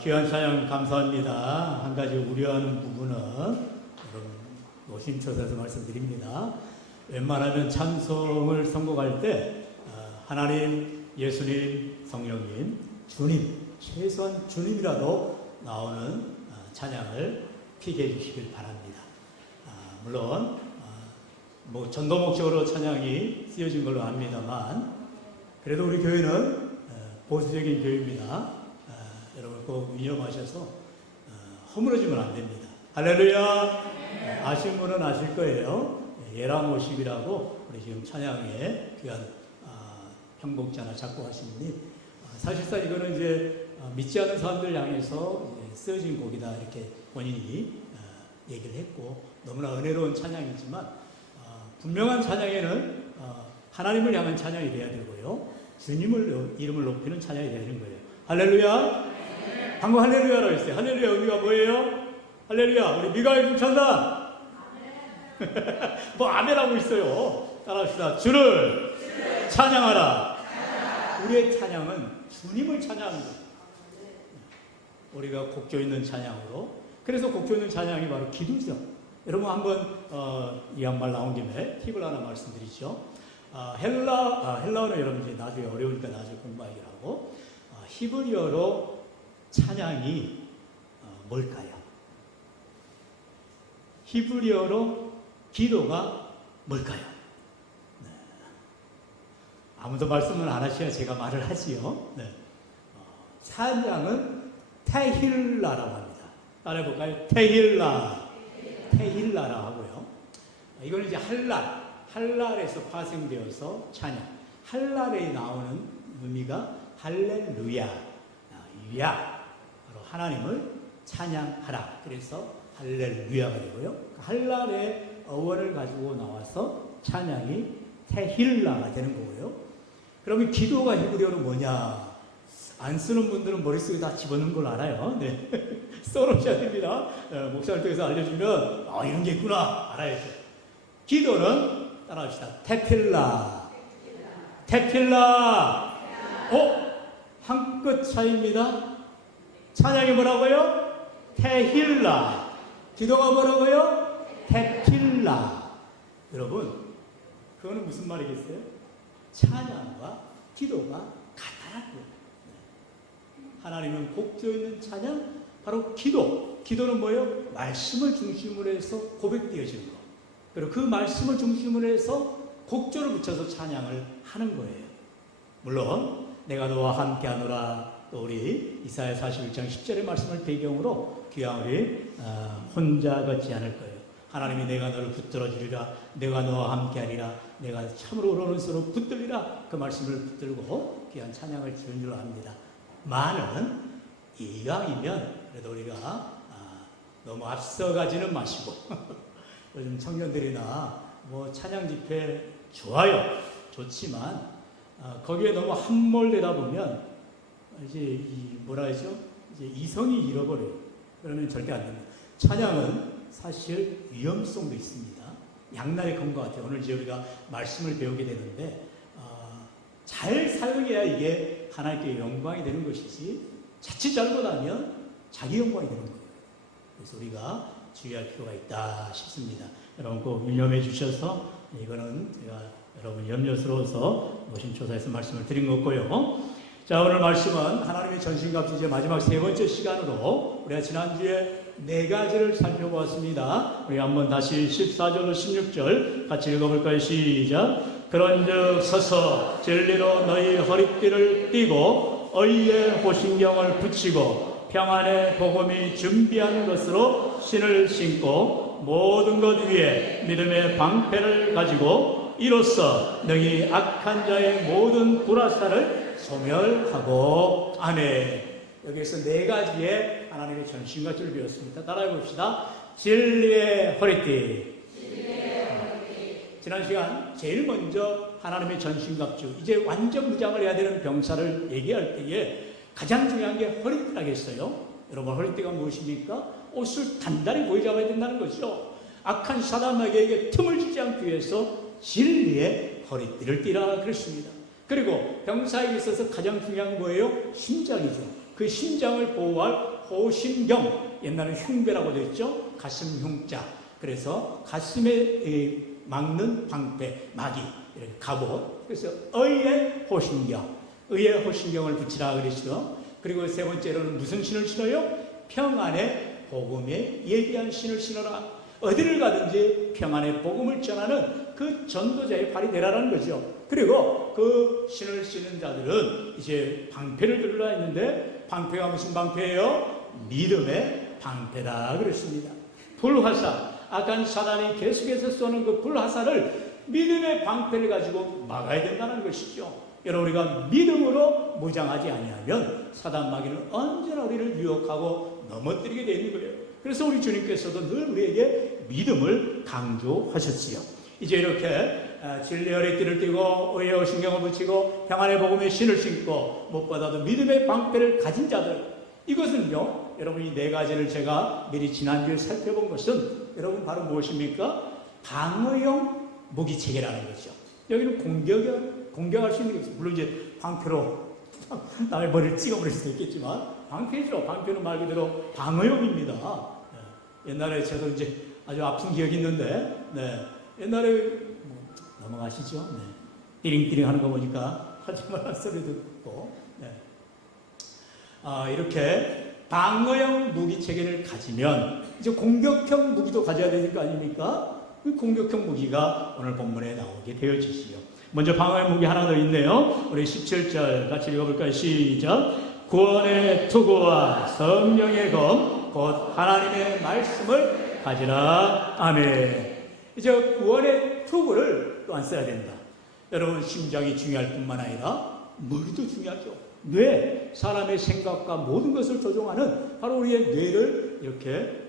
귀한 찬양 감사합니다. 한 가지 우려하는 부분은 여러분 노심초사에서 말씀드립니다. 웬만하면 찬송을 선곡할 때 하나님, 예수님, 성령님, 주님, 최소한 주님이라도 나오는 찬양을 픽해 주시길 바랍니다. 물론 전도 목적으로 찬양이 쓰여진 걸로 압니다만 그래도 우리 교회는 보수적인 교회입니다. 여러분 꼭 위험하셔서 허물어지면 안 됩니다. 할렐루야. 아신 분은 아실 거예요. 예랑오십이라고 우리 지금 찬양에 귀한 편곡자나 작곡하신 분이 사실상 이거는 이제 믿지 않는 사람들 향해서 쓰여진 곡이다 이렇게 본인이 얘기를 했고 너무나 은혜로운 찬양이지만 분명한 찬양에는 하나님을 향한 찬양이 돼야 되고요. 주님을 이름을 높이는 찬양이 돼야 되는 거예요. 할렐루야. 방금 할렐루야라고 했어요. 할렐루야 의미가 뭐예요? 할렐루야 우리 미가엘 중찬단 뭐 아멘하고 있어요. 따라합시다. 주를 찬양하라. 우리의 찬양은 주님을 찬양합니다. 우리가 곡조 있는 찬양으로. 그래서 곡조 있는 찬양이 바로 기도죠. 여러분 한번 이 양말 나온 김에 팁을 하나 말씀드리죠. 헬라어는 여러분 이제 나중에 어려우니까 나중에 공부하기로 하고 히브리어로 찬양이 뭘까요? 히브리어로 기도가 뭘까요? 네. 아무도 말씀을 안 하셔야 제가 말을 하지요. 네. 찬양은 테힐라라고 합니다. 따라해볼까요? 테힐라라고 하고요. 이거는 이제 할랄에서 파생되어서 찬양. 할랄에 나오는 의미가 할렐루야, 바로 하나님을 찬양하라. 그래서 할렐루야가 되고요. 할랄의 어원을 가지고 나와서 찬양이 테힐라가 되는 거고요. 그러면 기도가 히브리어로 뭐냐? 안 쓰는 분들은 머릿속에 다 집어넣는 걸 알아요. 네. 써놓으셔야 됩니다. 목사를 통해서 알려주면 이런 게 있구나 알아야죠. 기도는 따라합시다. 테필라. 한 끗 차이입니다. 찬양이 뭐라고요? 테힐라. 기도가 뭐라고요? 테필라. 여러분 그거는 무슨 말이겠어요? 찬양과 기도가 같다라고요. 하나님은 곡조 있는 찬양, 바로 기도. 기도는 뭐예요? 말씀을 중심으로 해서 고백되어지는 거. 그리고 그 말씀을 중심으로 해서 곡조를 붙여서 찬양을 하는 거예요. 물론 내가 너와 함께하노라. 또 우리 이사야 41장 10절의 말씀을 배경으로 귀한 우리 혼자 걷지 않을 거예요. 하나님이 내가 너를 붙들어주리라. 내가 너와 함께하리라. 내가 참으로 오른손으로 붙들리라. 그 말씀을 붙들고 귀한 찬양을 지은 줄로 압니다. 많은 이왕이면 그래도 우리가 너무 앞서가지는 마시고 요즘 청년들이나 찬양 집회 좋지만 거기에 너무 함몰되다 보면 이제 이제 이성이 잃어버려요. 그러면 절대 안 됩니다. 찬양은 사실 위험성도 있습니다. 양날의 검과 같아요. 오늘 이제 우리가 말씀을 배우게 되는데 잘 사용해야 이게 하나님께 영광이 되는 것이지 자칫 잘못하면 자기 영광이 되는 거예요. 그래서 우리가 주의할 필요가 있다 싶습니다. 여러분 꼭 유념해 주셔서 이거는 제가 여러분 염려스러워서 노심초사에서 말씀을 드린 거고요. 자, 오늘 말씀은 하나님의 전신갑주 이제 마지막 세 번째 시간으로 우리가 지난주에 네 가지를 살펴보았습니다. 우리 한번 다시 14절로 16절 같이 읽어볼까요? 시작. 그런즉 서서 진리로 너희 허리띠를 띠고 의의 호신경을 붙이고 평안의 복음이 준비한 것으로 신을 신고 모든 것 위에 믿음의 방패를 가지고 이로써 너희 악한 자의 모든 불화살을 소멸하고. 아멘. 여기에서 네 가지의 하나님의 전신갑주를 배웠습니다. 따라해 봅시다. 진리의 허리띠. 지난 시간 제일 먼저 하나님의 전신갑주, 이제 완전 무장을 해야 되는 병사를 얘기할 때에 가장 중요한 게 허리띠라고 했어요. 여러분 허리띠가 무엇입니까? 옷을 단단히 보이 잡아야 된다는 거죠. 악한 사단에게 틈을 주지 않기 위해서 진리의 허리띠를 띠라 그랬습니다. 그리고 병사에게 있어서 가장 중요한 건 뭐예요? 심장이죠. 그 심장을 보호할 호심경, 옛날에 흉배라고 되어 있죠. 가슴 흉자. 그래서 가슴에 막는 방패, 마기, 갑옷. 그래서 의의 호심경, 의의 호심경을 붙이라 그랬죠. 그리고 세 번째로는 무슨 신을 신어요? 평안의 복음에 예비한 신을 신어라. 어디를 가든지 평안의 복음을 전하는 그 전도자의 발이 되라는 거죠. 그리고 그 신을 신는 자들은 이제 방패를 들라 했는데, 방패가 무슨 방패예요? 믿음의 방패다 그랬습니다. 불화살, 악한 사단이 계속해서 쏘는 그 불화살을 믿음의 방패를 가지고 막아야 된다는 것이죠. 여러분, 우리가 믿음으로 무장하지 아니하면 사단 마귀는 언제나 우리를 유혹하고 넘어뜨리게 되어 있는 거예요. 그래서 우리 주님께서도 늘 우리에게 믿음을 강조하셨지요. 이제 이렇게 진리의 허리띠를 띠고 의의 신경을 붙이고 평안의 복음의 신을 신고 무엇보다도 믿음의 방패를 가진 자들, 이것은요, 여러분, 이 네 가지를 제가 미리 지난주에 살펴본 것은 여러분 바로 무엇입니까? 방어용 무기체계라는 거죠. 여기는 공격할 수 있는 게 있어요. 물론 이제 방패로 남의 머리를 찍어버릴 수도 있겠지만 방패죠. 방패는 말 그대로 방어용입니다. 네. 옛날에 저도 이제 아주 아픈 기억이 있는데, 네. 옛날에 넘어가시죠. 네. 띠링띠링 하는 거 보니까 하지 말란 소리도 듣고, 네. 이렇게 방어형 무기 체계를 가지면 이제 공격형 무기도 가져야 되는 거 아닙니까? 그 공격형 무기가 오늘 본문에 나오게 되어지지요. 먼저 방어형 무기 하나 더 있네요. 우리 17절 같이 읽어볼까요? 시작. 구원의 투구와 성령의 검, 곧 하나님의 말씀을 가지라. 아멘. 이제 구원의 투구를 또한 써야 된다. 여러분, 심장이 중요할 뿐만 아니라 머리도 중요하죠. 뇌, 사람의 생각과 모든 것을 조종하는 바로 우리의 뇌를 이렇게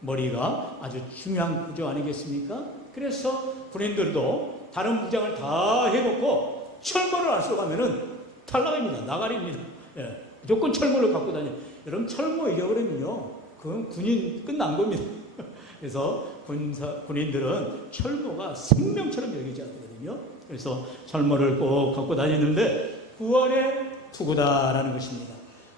머리가 아주 중요한 구조 아니겠습니까? 그래서 군인들도 다른 무장을 다 해놓고 철문을 안 쏘가면은 탈락입니다. 나가리입니다. 예, 무조건 철문을 갖고 다녀요. 여러분, 철모 잃어버리면요, 그건 군인 끝난 겁니다. 그래서 군인들은 철모가 생명처럼 여기지 않거든요. 그래서 철모를 꼭 갖고 다니는데 구원의 투구다라는 것입니다.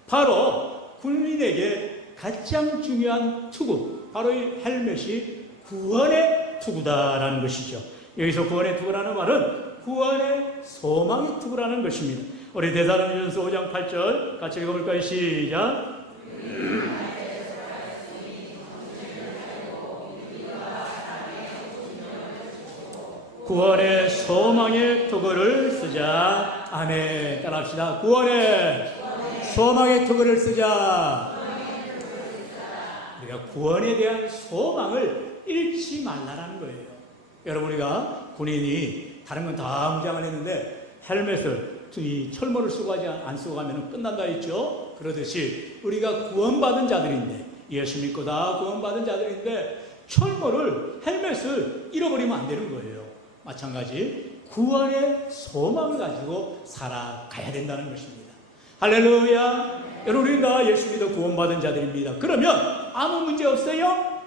바로 군인에게 가장 중요한 투구, 바로 이 헬멧이 구원의 투구다라는 것이죠. 여기서 구원의 투구라는 말은 구원의 소망의 투구라는 것입니다. 우리 데살로니가전서 5장 8절 같이 읽어볼까요? 시작. 구원의 소망의 투구를 쓰자. 아멘. 따라합시다. 구원의 소망의 투구를 쓰자. 우리가 구원에 대한 소망을 잃지 말라라는 거예요. 여러분, 우리가 군인이 다른 건 다 무장을 했는데 헬멧을, 이 철모를 쓰고 안 쓰고 가면 끝난다 했죠. 그러듯이 우리가 구원받은 자들인데, 예수 믿고 다 구원받은 자들인데 철모를, 헬멧을 잃어버리면 안 되는 거예요. 마찬가지 구원의 소망을 가지고 살아가야 된다는 것입니다. 할렐루야. 여러분, 우리 다 예수 믿어 구원받은 자들입니다. 그러면 아무 문제 없어요?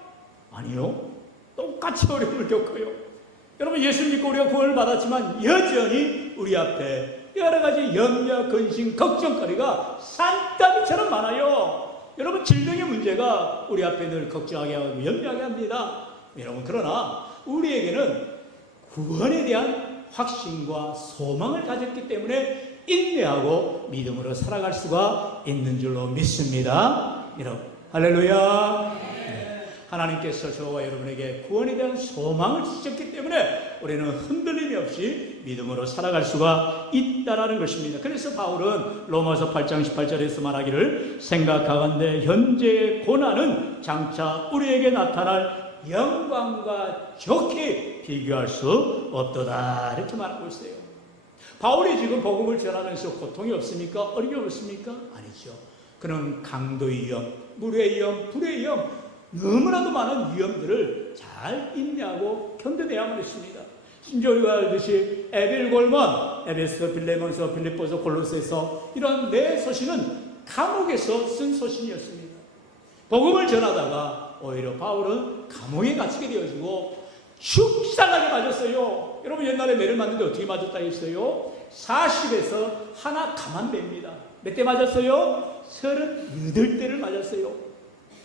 아니요. 똑같이 어려움을 겪어요. 여러분, 예수 믿고 우리가 구원을 받았지만 여전히 우리 앞에 여러 가지 염려, 근심, 걱정거리가 산더미처럼 많아요. 여러분, 질병의 문제가 우리 앞에 늘 걱정하게 하고 염려하게 합니다. 여러분, 그러나 우리에게는 구원에 대한 확신과 소망을 가졌기 때문에 인내하고 믿음으로 살아갈 수가 있는 줄로 믿습니다. 여러분, 할렐루야. 네. 하나님께서 저와 여러분에게 구원에 대한 소망을 주셨기 때문에 우리는 흔들림이 없이 믿음으로 살아갈 수가 있다라는 것입니다. 그래서 바울은 로마서 8장 18절에서 말하기를 생각하건대 현재의 고난은 장차 우리에게 나타날 영광과 좋게 비교할 수 없도다, 이렇게 말하고 있어요. 바울이 지금 복음을 전하면서 고통이 없습니까? 어려움이 없습니까? 아니죠. 그는 강도의 위험, 물의 위험, 불의 위험, 너무나도 많은 위험들을 잘 인내하고 견뎌내야만 했습니다. 심지어 우리가 알듯이 에빌골몬, 에베소, 빌레몬서, 빌립보서, 골로새서, 이런 네 서신은 감옥에서 쓴 서신이었습니다. 복음을 전하다가 오히려 바울은 감옥에 갇히게 되어지고 죽상하게 맞았어요. 여러분, 옛날에 매를 맞는데 어떻게 맞았다 했어요? 40에서 하나 감안됩니다. 몇 대 맞았어요? 38대를 맞았어요.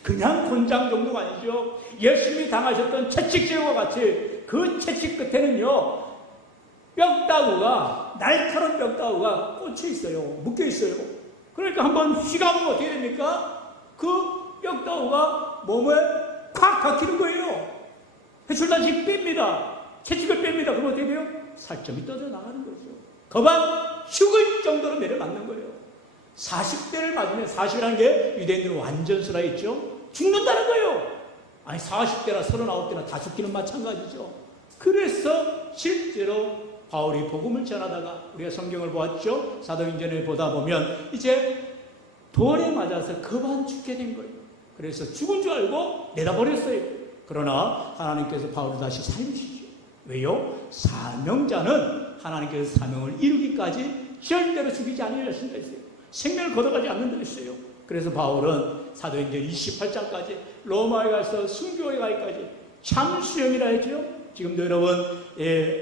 그냥 곤장 정도가 아니죠. 열심히 당하셨던 채찍질과 같이 그 채찍 끝에는요, 뼈다구가, 날카로운 뼈다구가 꽂혀 있어요. 묶여 있어요. 그러니까 한번 휘감으면 어떻게 됩니까? 그 뼈다구가 몸에 콱 박히는 거예요. 해출단식 뺍니다. 채찍을 뺍니다. 그럼 어떻게 돼요? 살점이 떠져 나가는 거죠. 거반 죽을 정도로 매를 맞는 거예요. 40대를 맞으면, 40이라는 게 유대인들은 완전수라 했죠. 죽는다는 거예요. 아니 40대나 39대나 다 죽기는 마찬가지죠. 그래서 실제로 바울이 복음을 전하다가, 우리가 성경을 보았죠. 사도행전을 보다 보면 이제 돌에 맞아서 거반 죽게 된 거예요. 그래서 죽은 줄 알고 내다버렸어요. 그러나 하나님께서 바울을 다시 살리시죠. 왜요? 사명자는 하나님께서 사명을 이루기까지 절대로 죽이지 않으셨다 했어요. 생명을 걷어가지 않는다 했어요. 그래서 바울은 사도행전 28장까지 로마에 가서 순교에 가기까지 참수형이라 했죠. 지금도 여러분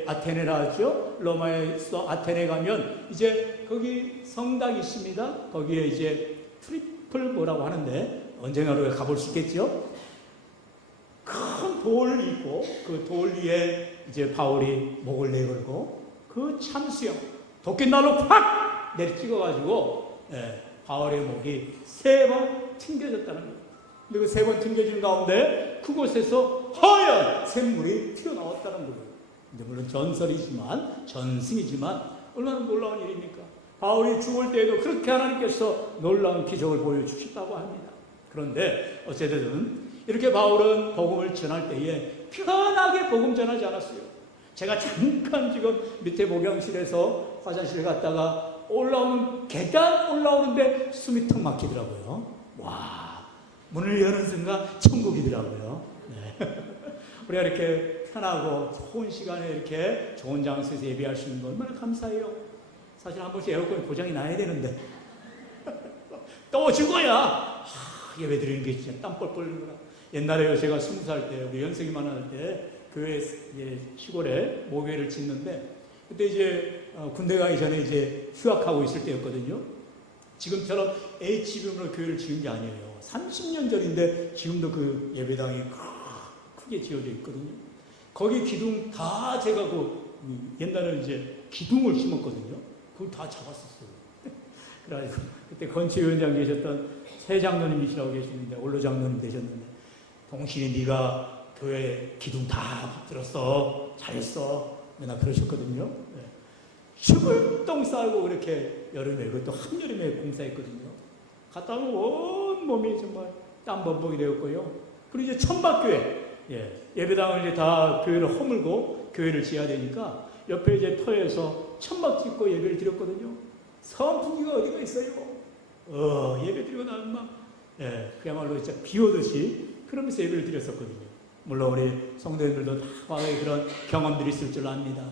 아테네라 하죠. 로마에서 아테네 가면 이제 거기 성당이 있습니다. 거기에 이제 트리플 뭐라고 하는데 언젠가 우리가 가볼 수 있겠죠. 큰 돌을 있고 그 돌 위에 이제 바울이 목을 내걸고 그 참수형 도끼날로 팍 내리 찍어가지고 바울의 목이 3번 튕겨졌다는 거예요. 그리고 3번 튕겨진 가운데 그곳에서 하얀 샘물이 튀어나왔다는 거예요. 근데 물론 전설이지만, 전승이지만 얼마나 놀라운 일입니까? 바울이 죽을 때에도 그렇게 하나님께서 놀라운 기적을 보여주셨다고 합니다. 그런데 어쨌든 이렇게 바울은 복음을 전할 때에 편하게 복음 전하지 않았어요. 제가 잠깐 지금 밑에 목욕실에서 화장실 갔다가 올라오는, 계단 올라오는데 숨이 턱 막히더라고요. 와, 문을 여는 순간 천국이더라고요. 네. 우리가 이렇게 편하고 좋은 시간에 이렇게 좋은 장소에서 예배할 수 있는 거 얼마나 감사해요. 사실 한 번씩 에어컨이 고장이 나야 되는데 또 죽어야 예배 드리는 게 진짜 땀 뻘뻘 흘리구나. 옛날에 제가 20살 때 우리 연석이 만날 때 교회 시골에 모교회를 짓는데 그때 이제 군대 가기 전에 이제 휴학하고 있을 때였거든요. 지금처럼 HBM으로 교회를 지은 게 아니에요. 30년 전인데 지금도 그 예배당이 크게 지어져 있거든요. 거기 기둥 다 제가 옛날에 이제 기둥을 심었거든요. 그걸 다 잡았었어요. 그래가지고 그때 건축위원장 계셨던 새 장로님이시라고 계시는데, 원로 장로님 되셨는데, 동신이 네가 교회 기둥 다 들었어, 잘했어, 맨날 그러셨거든요. 네. 죽을 똥 싸고 그렇게 여름에, 그것도 한여름에 공사했거든요. 갔다 오면 온 몸이 정말 땀 범벅이 되었고요. 그리고 이제 천박교회, 예배당을 이제 다 교회를 허물고 교회를 지어야 되니까 옆에 이제 터에서 천막 짓고 예배를 드렸거든요. 선풍기가 어디가 있어요? 예배 드리고 나면 막, 그야말로 진짜 비 오듯이 그러면서 예배를 드렸었거든요. 물론 우리 성도님들도 다 과거에 그런 경험들이 있을 줄 압니다.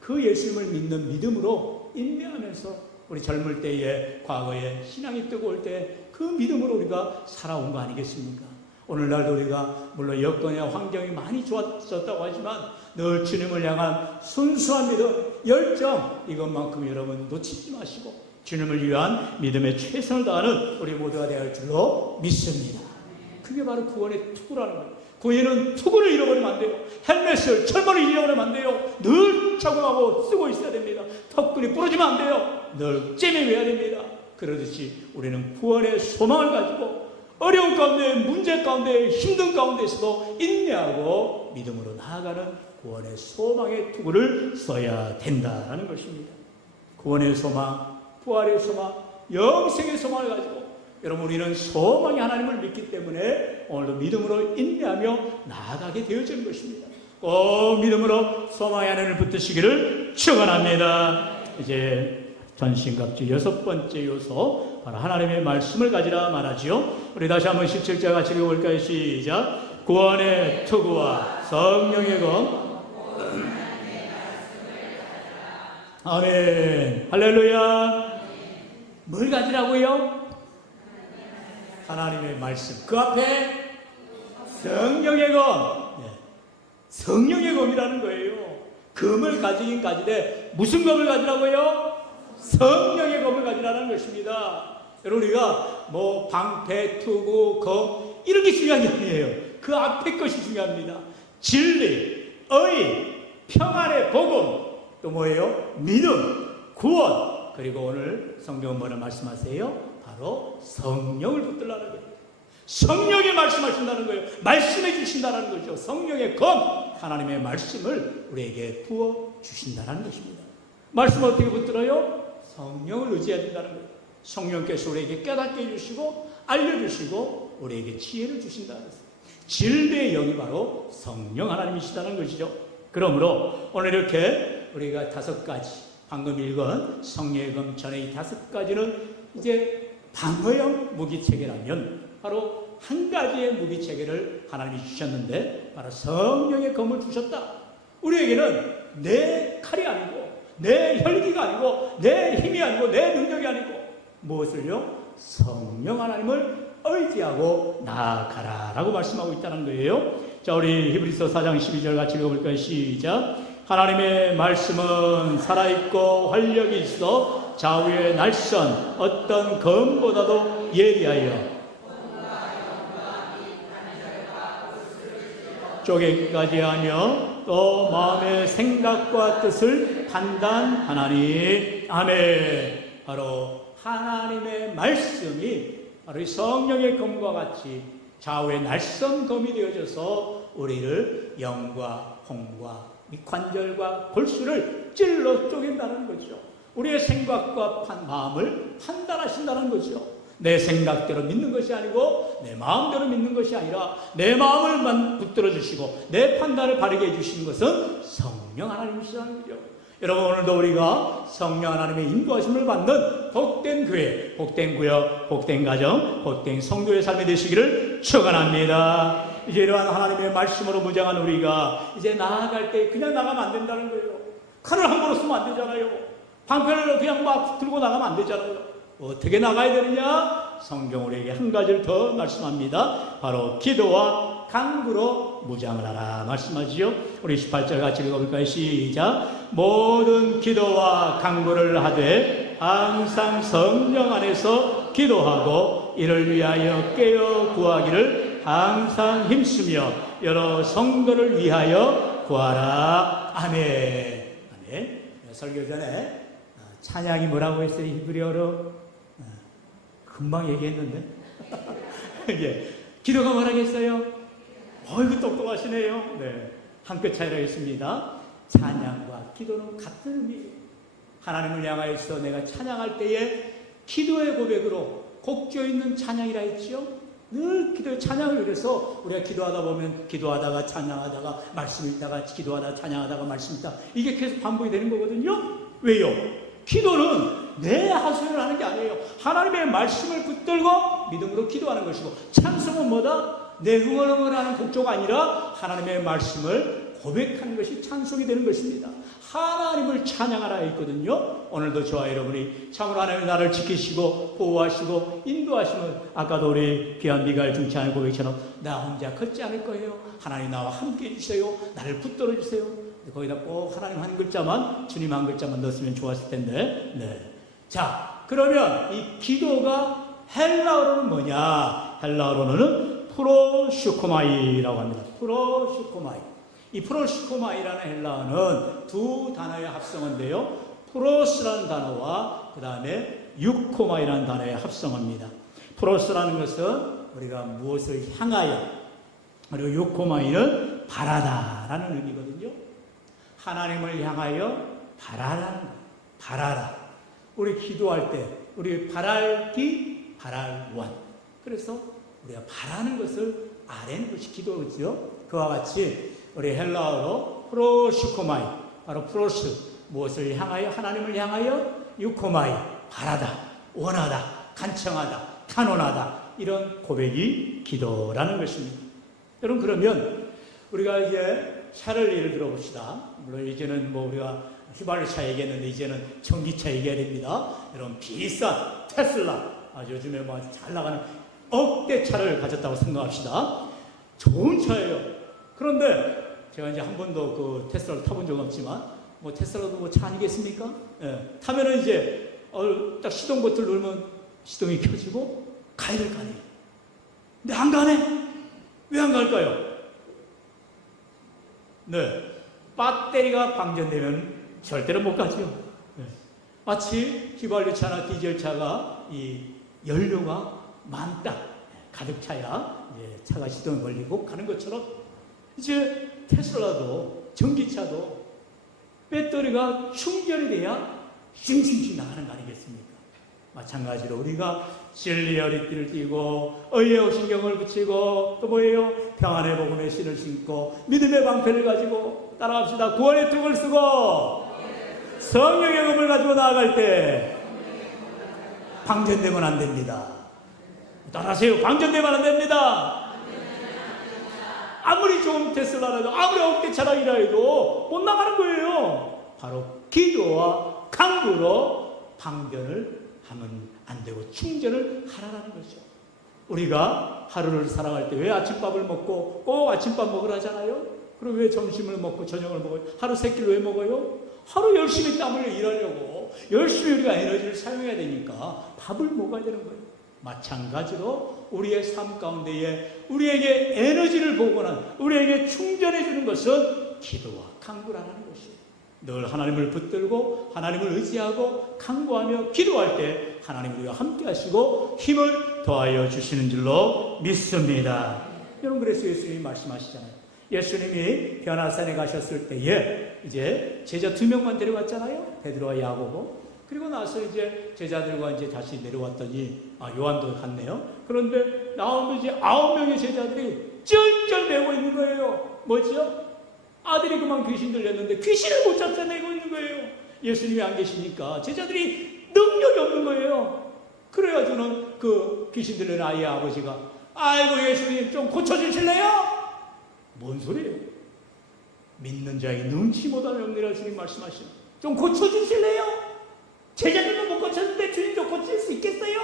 그 예수님을 믿는 믿음으로 인내하면서 우리 젊을 때에 과거에 신앙이 뜨거울 때 그 믿음으로 우리가 살아온 거 아니겠습니까? 오늘날도 우리가 물론 여건이나 환경이 많이 좋아졌다고 하지만 늘 주님을 향한 순수한 믿음, 열정, 이것만큼 여러분 놓치지 마시고 주님을 위한 믿음의 최선을 다하는 우리 모두가 되어야 할 줄로 믿습니다. 그게 바로 구원의 투구라는 거예요. 구원은 투구를 잃어버리면 안 돼요. 헬멧을, 철문을 잃어버리면 안 돼요. 늘 착용하고 쓰고 있어야 됩니다. 턱끈이 부러지면 안 돼요. 늘 째매매야 됩니다. 그러듯이 우리는 구원의 소망을 가지고 어려운 가운데, 문제 가운데, 힘든 가운데서도 인내하고 믿음으로 나아가는 구원의 소망의 투구를 써야 된다는 것입니다. 구원의 소망, 부활의 소망, 영생의 소망을 가지고 여러분, 우리는 소망이 하나님을 믿기 때문에 오늘도 믿음으로 인내하며 나아가게 되어지는 것입니다. 꼭 믿음으로 소망의 하나님을 붙드시기를 축원합니다. 이제 전신갑주 6번째 요소, 바로 하나님의 말씀을 가지라 말하지요. 우리 다시 한번 17절 같이 읽어볼까요? 시작. 구원의 투구와 성령의 검. 아멘. 할렐루야. 뭘 가지라고요? 하나님의 말씀. 그 앞에 성령의 검. 성령의 검이라는 거예요. 검을 가지긴 가지되 무슨 검을 가지라고요? 성령의 검을 가지라는 것입니다. 여러분, 우리가 뭐 방패, 투구, 검 이런 게 중요한 게 아니에요. 그 앞에 것이 중요합니다. 진리, 의, 평안의 복음, 또 뭐예요? 믿음, 구원, 그리고 오늘 성경은 뭐라 말씀하세요? 바로 성령을 붙들라는 거예요. 성령이 말씀하신다는 거예요. 말씀해 주신다는 거죠. 성령의 검, 하나님의 말씀을 우리에게 부어 주신다는 것입니다. 말씀을 어떻게 붙들어요? 성령을 의지해야 된다는 거예요. 성령께서 우리에게 깨닫게 해주시고 알려주시고 우리에게 지혜를 주신다는 것입니다. 진리의 영이 바로 성령 하나님이시다는 것이죠. 그러므로 오늘 이렇게 우리가 5가지, 방금 읽은 성령의 검 전에 이 5가지는 이제 방어형 무기체계라면 바로 한 가지의 무기체계를 하나님이 주셨는데 바로 성령의 검을 주셨다. 우리에게는 내 칼이 아니고 내 혈기가 아니고 내 힘이 아니고 내 능력이 아니고 무엇을요? 성령 하나님을 의지하고 나아가라라고 말씀하고 있다는 거예요. 자, 우리 히브리서 4장 12절 같이 읽어볼까요? 시작. 하나님의 말씀은 살아있고 활력이 있어 좌우의 날선 어떤 검보다도 예리하여 쪼개기까지 하며 또 마음의 생각과 뜻을 판단하나니. 아멘. 바로 하나님의 말씀이 바로 이 성령의 검과 같이 좌우의 날선 검이 되어져서 우리를 영과 홍과 이 관절과 골수를 찔러 쪼갠다는 거죠. 우리의 생각과 마음을 판단하신다는 거죠. 내 생각대로 믿는 것이 아니고 내 마음대로 믿는 것이 아니라 내 마음을만 붙들어 주시고 내 판단을 바르게 해주시는 것은 성령 하나님이시라는 거죠. 여러분, 오늘도 우리가 성령 하나님의 인도하심을 받는 복된 교회, 복된 구역, 복된 가정, 복된 성도의 삶이 되시기를 축원합니다. 이제 이러한 하나님의 말씀으로 무장한 우리가 이제 나아갈 때 그냥 나가면 안 된다는 거예요. 칼을 함부로 쓰면 안 되잖아요. 방패를 그냥 막 들고 나가면 안 되잖아요. 어떻게 나가야 되느냐? 성경 우리에게 한 가지를 더 말씀합니다. 바로 기도와 간구로 무장을 하라 말씀하지요. 우리 18절 같이 읽어볼까요? 시작. 모든 기도와 간구를 하되 항상 성령 안에서 기도하고 이를 위하여 깨어 구하기를 항상 힘쓰며 여러 성도를 위하여 구하라. 아멘. 아멘. 설교 전에 찬양이 뭐라고 했어요? 히브리어로 금방 얘기했는데 예. 기도가 뭐라고 했어요? 이거 똑똑하시네요. 네. 한 끗 차이로 했습니다. 찬양과 기도는 같은 의미예요. 하나님을 향하여서 내가 찬양할 때에 기도의 고백으로 곡조 있는 찬양이라 했죠. 늘 기도의 찬양을 위해서 우리가 기도하다 보면 기도하다가 찬양하다가 말씀 읽다가 기도하다가 찬양하다가 말씀 읽다가 이게 계속 반복이 되는 거거든요. 왜요? 기도는 내 하소연을 하는 게 아니에요. 하나님의 말씀을 붙들고 믿음으로 기도하는 것이고, 찬송은 뭐다? 내 흥얼흥얼하는 곡조가 아니라 하나님의 말씀을 고백하는 것이 찬송이 되는 것입니다. 하나님을 찬양하라 했거든요. 오늘도 저와 여러분이 참으로 하나님의 나를 지키시고 보호하시고 인도하시면 아까도 우리 귀한 미가엘 중찬의 고백처럼 나 혼자 걷지 않을 거예요. 하나님 나와 함께 해주세요. 나를 붙들어 주세요. 거기다 꼭 하나님 한 글자만, 주님 한 글자만 넣었으면 좋았을 텐데. 네. 자, 그러면 이 기도가 헬라어로는 뭐냐? 헬라어로는 프로슈코마이라고 합니다. 프로슈코마이. 이 프로슈코마이라는 헬라어는 두 단어의 합성어인데요. 프로스라는 단어와 그 다음에 유코마이라는 단어의 합성어입니다. 프로스라는 것은 우리가 무엇을 향하여, 그리고 유코마이는 바라다라는 의미거든요. 하나님을 향하여 바라라는 거예요. 바라라. 우리 기도할 때 우리 바랄기, 바랄원. 그래서 우리가 바라는 것을 아뢰는 것이 기도죠. 그와 같이 우리 헬라어로 프로슈코마이, 바로 프로스, 무엇을 향하여? 하나님을 향하여. 유코마이, 바라다, 원하다, 간청하다, 탄원하다, 이런 고백이 기도라는 것입니다. 여러분, 그러면 우리가 이제 차를 예를 들어 봅시다. 물론 이제는 뭐 우리가 휘발유차 얘기했는데 이제는 전기차 얘기해야 됩니다. 여러분, 비싼 테슬라, 요즘에 뭐 잘 나가는 억대 차를 가졌다고 생각합시다. 좋은 차예요. 그런데 제가 이제 한 번도 그 테슬라를 타본 적은 없지만, 뭐 테슬라도 뭐 차 아니겠습니까? 예. 타면은 이제 딱 시동 버튼을 누르면 시동이 켜지고 가야 될 거 아니에요. 근데 안 가네? 왜 안 갈까요? 네. 배터리가 방전되면 절대로 못 가죠. 네. 마치 휘발유차나 디젤차가 이 연료가 많다, 가득 차야 차가 시동이 걸리고 가는 것처럼 이제 테슬라도 전기차도 배터리가 충전이 돼야 싱싱싱 나가는 거 아니겠습니까? 마찬가지로 우리가 진리의 허리띠를 띠고 의의 신경을 붙이고 또 뭐예요? 평안의 복음의 신을 신고 믿음의 방패를 가지고 따라갑시다. 구원의 뚝을 쓰고 성령의 검을 가지고 나아갈 때 방전되면 안 됩니다. 따라하세요. 방전되면 안 됩니다. 아무리 좋은 테슬라라도 아무리 억대 차량이라 해도 못 나가는 거예요. 바로 기도와 강구로 방전을 하면 안 되고 충전을 하라는 거죠. 우리가 하루를 살아갈 때 왜 아침밥을 먹고 꼭 아침밥 먹으라잖아요. 그리고 왜 점심을 먹고 저녁을 먹어요? 하루 세 끼를 왜 먹어요? 하루 열심히 땀 흘려 일하려고 열심히 우리가 에너지를 사용해야 되니까 밥을 먹어야 되는 거예요. 마찬가지로 우리의 삶 가운데에 우리에게 에너지를 보거나 우리에게 충전해 주는 것은 기도와 간구라는 것이에요. 늘 하나님을 붙들고 하나님을 의지하고 간구하며 기도할 때 하나님 우리와 함께 하시고 힘을 더하여 주시는 줄로 믿습니다. 여러분, 그래서 예수님이 말씀하시잖아요. 예수님이 변화산에 가셨을 때에 이제 제자 2명만 데려왔잖아요. 베드로와 야고보. 그리고 나서 이제 제자들과 이제 다시 내려왔더니 요한도 갔네요. 그런데 나오면 이제 9명의 제자들이 쩔쩔 매고 있는 거예요. 뭐지요? 아들이 그만 귀신 들렸는데 귀신을 못 쫓아내고 있는 거예요. 예수님이 안 계시니까 제자들이 능력이 없는 거예요. 그래가지고는 그 귀신 들린 아이의 아버지가 아이고 예수님 좀 고쳐주실래요? 뭔 소리예요? 믿는 자에게 능치 못한 명리라 주님 말씀하시는 좀 고쳐주실래요? 제자들은 못 고쳤는데 주님 좀 고칠 수 있겠어요?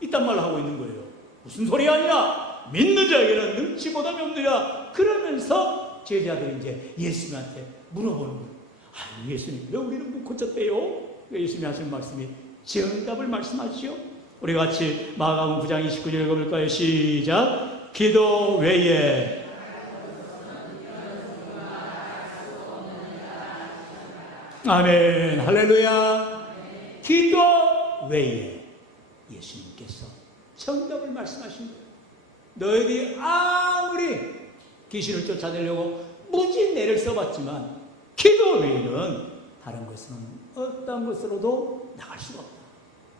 이딴 말을 하고 있는 거예요. 무슨 소리 아니야? 믿는 자에게는 능치 못한 명리라. 그러면서 제자들이 이제 예수님한테 물어보는 거예요. 아, 예수님 왜 우리는 못 고쳤대요? 예수님이 하시는 말씀이 정답을 말씀하시오. 우리 같이 마가복음 9장 29절 읽어볼까요? 시작. 기도 외에 아멘 할렐루야. 기도 외에 예수님께서 정답을 말씀하신 거예요. 너희들이 아무리 귀신을 쫓아내려고 무지 내를 써봤지만 기도 외에는 다른 것은 어떤 것으로도 나갈 수가 없다.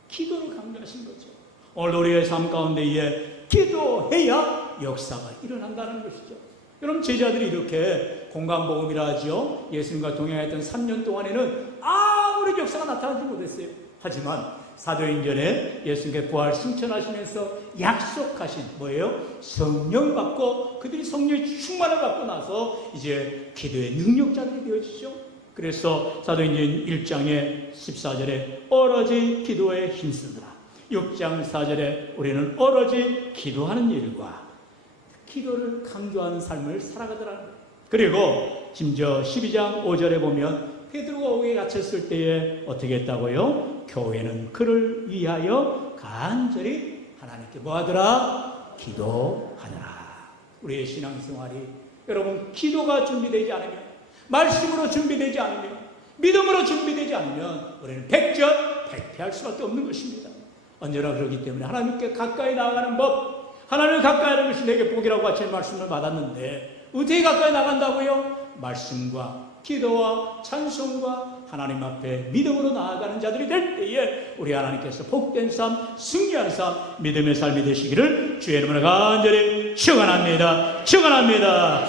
기도를 강조하신 거죠. 오늘 우리의 삶 가운데에 기도해야 역사가 일어난다는 것이죠. 여러분, 제자들이 이렇게 공간복음이라 하죠. 예수님과 동행했던 3년 동안에는 아무런 역사가 나타나지 못했어요. 하지만 사도행전에 예수님께 부활 승천하시면서 약속하신 뭐예요? 성령 받고 그들이 성령의 충만을 받고 나서 이제 기도의 능력자들이 되어지죠. 그래서 사도행전 1장에 14절에 오로지 기도에 힘쓰더라. 6장 4절에 우리는 오로지 기도하는 일과 기도를 강조하는 삶을 살아가더라는 거예요. 그리고 심지어 12장 5절에 보면 베드로가 옥에 갇혔을 때에 어떻게 했다고요? 교회는 그를 위하여 간절히 하나님께 뭐하더라? 기도하더라. 우리의 신앙생활이 여러분 기도가 준비되지 않으면, 말씀으로 준비되지 않으면, 믿음으로 준비되지 않으면 우리는 백전백패할 수밖에 없는 것입니다. 언제나 그렇기 때문에 하나님께 가까이 나아가는 법, 하나님을 가까이 하는 것이 내게 복이라고 하시는 말씀을 받았는데 어떻게 가까이 나간다고요? 말씀과 기도와 찬송과 하나님 앞에 믿음으로 나아가는 자들이 될 때에 우리 하나님께서 복된 삶, 승리한 삶, 믿음의 삶이 되시기를 주의 이름으로 간절히 축원합니다. 축원합니다.